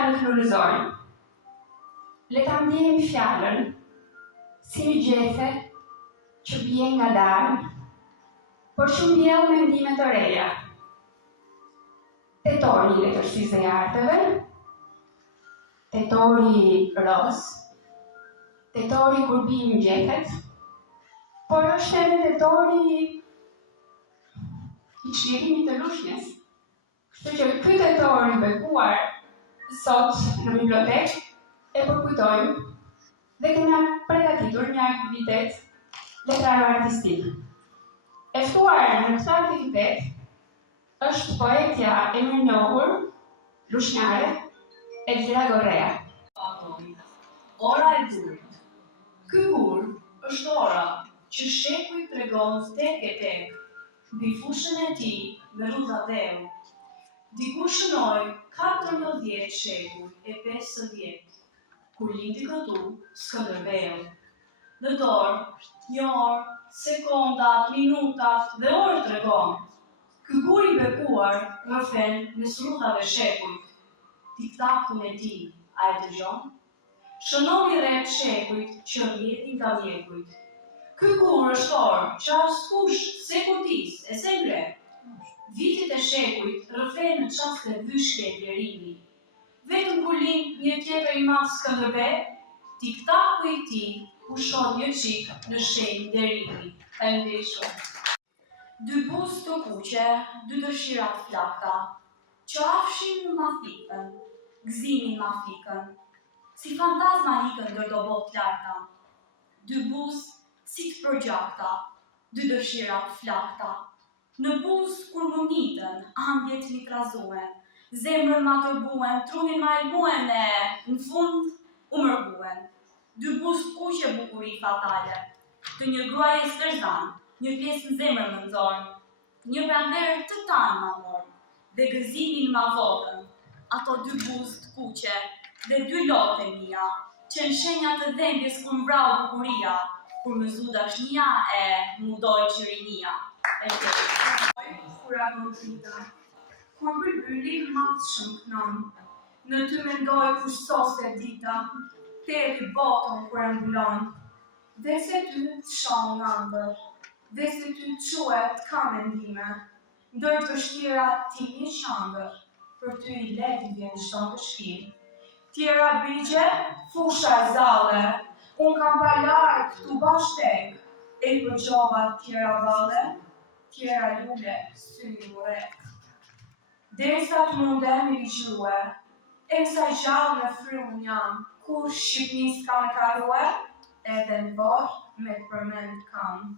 fjalët flurizojnë. Le ta ndjejmë fjalën si një gjethe që bie ngadalë, por që mbjell mendime të reja. Tetori i letërsisë dhe arteve, tetori roz, tetori kur bijnë gjethet, por është edhe tetori i çlirimit të lushnjës. Kështu që ky tetor i bekuar sot në bibliotekë e përkujtojmë dhe kemi përgatitur një aktivitet letraro-artistik. E ftuar në këtë aktivitet është poetja e mirënjohur, lushnjare, Elvira Gorrea. Ora e gurit. Ky gur është ora që shekuj tregon tek e tek mbi fushën e tij me rrudha dheu. Diku shënoi 14 shekuj e 50, kur lindi këtu Skënderbeu. Në dorë, një orë, sekondat, minutat dhe orë tregon. Ky gur i bekuar rrëfen mes rrudhave shekujt. Tiktakun e tij, a e dëgjon? Shënon i rreth shekujt që rrjedhin nga mjekujt. Ky gur është orë që askush se kutis e se ngre. Vitet e shekujt rrëfen në çaste vyshke e blerimi. Vetëm kur lind një tjetër i madh Skënderbeu, tiktaku i tij pushon një çik në shenjë nderimi. Faleminderit shumë. Dy buzë të kuqe, dy dëshira të flakta, qafshin ma fikën, gëzimin ma fikën, si fantazma ikën ndër dobot larta. Dy buzë si të përgjakta, dy dëshira të flakta. Në buzë kur më nitën, andjet mi trazuen, zemrën ma tërbuen, trunin ma elbuen e në fund u mërguen. Dy buzë të kuqe bukuri fatale, të një gruaje stërzan, një pjesë në zemrën më nxorën, një pranverë të tanë ma morën, dhe gëzimin ma vodën. Ato dy buzë të kuqe dhe dy lote mia, që në shenjat të dhembjes kur mbrau bukuria, kur më zu dashnia e mundoj qirinia. Kura godita, kur bërbëri matë shumë kënon, në ty mendoj kur sose dita, teri botën kur e mbulon, dhe se ty të shonë në ndër, dhe se ty të quet ka mendime, ndër të shtira ti një qandër, për ty i leti vjen shton të shkirë. Tjera brigje, fusha e zale, unë kam palarë këtu bashtek, e përgjova tjera vale, tjera lule, syni mure. Derisa të mundem i ligjrue, e kësaj gjallë me frymë jam, kur Shqipnis kam e karue, edhe në borë me të përmend kam.